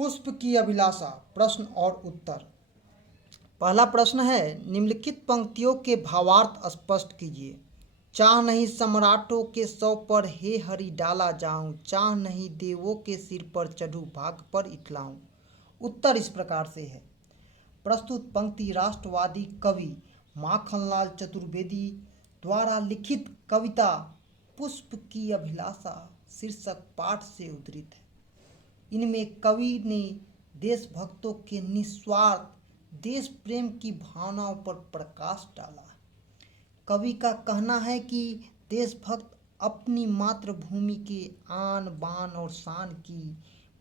पुष्प की अभिलाषा। प्रश्न और उत्तर। पहला प्रश्न है, निम्नलिखित पंक्तियों के भावार्थ स्पष्ट कीजिए। चाह नहीं सम्राटों के सौ पर हे हरि डाला जाऊं, चाह नहीं देवों के सिर पर चढ़ूं, भाग पर इतलाऊं। उत्तर इस प्रकार से है। प्रस्तुत पंक्ति राष्ट्रवादी कवि माखनलाल चतुर्वेदी द्वारा लिखित कविता पुष्प की अभिलाषा शीर्षक पाठ से उद्धृत है। इनमें कवि ने देशभक्तों के निस्वार्थ देश प्रेम की भावनाओं पर प्रकाश डाला। कवि का कहना है कि देशभक्त अपनी मातृभूमि के आन बान और शान की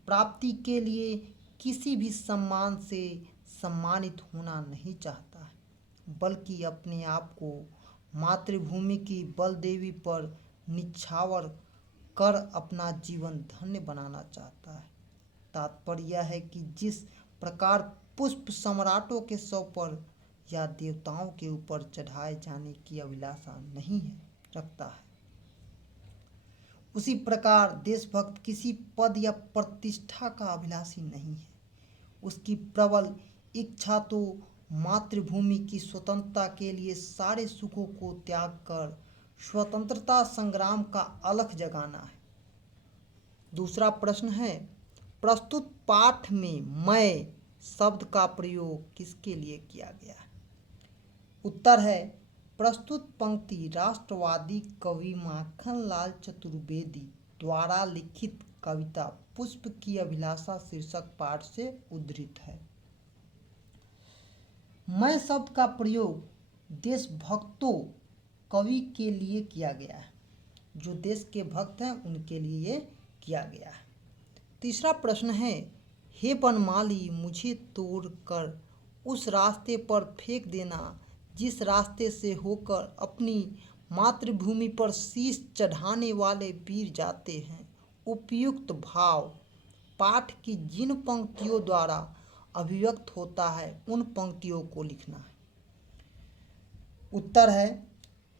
प्राप्ति के लिए किसी भी सम्मान से सम्मानित होना नहीं चाहता है, बल्कि अपने आप को मातृभूमि की बलदेवी पर निछावर कर अपना जीवन धन्य बनाना चाहता है। तात्पर्य यह है कि जिस प्रकार पुष्प सम्राटों के सौ पर या देवताओं के ऊपर चढ़ाए जाने की अभिलाषा नहीं है रखता है, उसी प्रकार देशभक्त किसी पद या प्रतिष्ठा का अभिलाषी नहीं है। उसकी प्रबल इच्छा तो मातृभूमि की स्वतंत्रता के लिए सारे सुखों को त्याग कर स्वतंत्रता संग्राम का अलख जगाना है। दूसरा प्रश्न है, प्रस्तुत पाठ में मैं शब्द का प्रयोग किसके लिए किया गया है? उत्तर है, प्रस्तुत पंक्ति राष्ट्रवादी कवि माखनलाल चतुर्वेदी द्वारा लिखित कविता पुष्प की अभिलाषा शीर्षक पाठ से उद्धृत है। मैं शब्द का प्रयोग देशभक्तों कवि के लिए किया गया है। जो देश के भक्त हैं उनके लिए ये किया गया है। तीसरा प्रश्न है, हे बनमाली मुझे तोड़ कर उस रास्ते पर फेंक देना जिस रास्ते से होकर अपनी मातृभूमि पर शीश चढ़ाने वाले वीर जाते हैं। उपयुक्त भाव पाठ की जिन पंक्तियों द्वारा अभिव्यक्त होता है उन पंक्तियों को लिखना है। उत्तर है,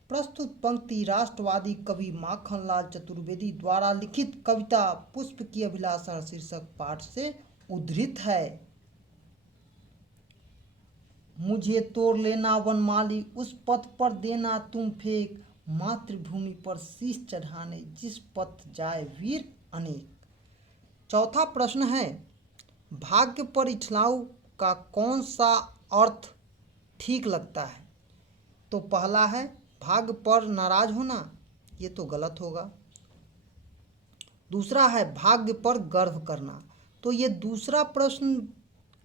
प्रस्तुत पंक्ति राष्ट्रवादी कवि माखनलाल चतुर्वेदी द्वारा लिखित कविता पुष्प की अभिलाषा शीर्षक पाठ से उद्धृत है। मुझे तोड़ लेना वनमाली उस पथ पर देना तुम फेंक, मातृभूमि पर शीश चढ़ाने जिस पथ जाए वीर अनेक। चौथा प्रश्न है, भाग्य पर इछलाऊ का कौन सा अर्थ ठीक लगता है? तो पहला है भाग्य पर नाराज होना, ये तो गलत होगा। दूसरा है भाग्य पर गर्व करना, तो ये दूसरा प्रश्न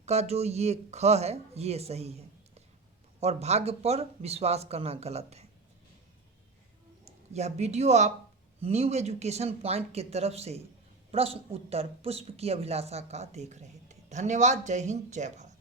का जो ये ख है ये सही है, और भाग्य पर विश्वास करना गलत है। यह वीडियो आप न्यू एजुकेशन पॉइंट के तरफ से प्रश्न उत्तर पुष्प की अभिलाषा का देख रहे थे। धन्यवाद। जय हिंद, जय भारत।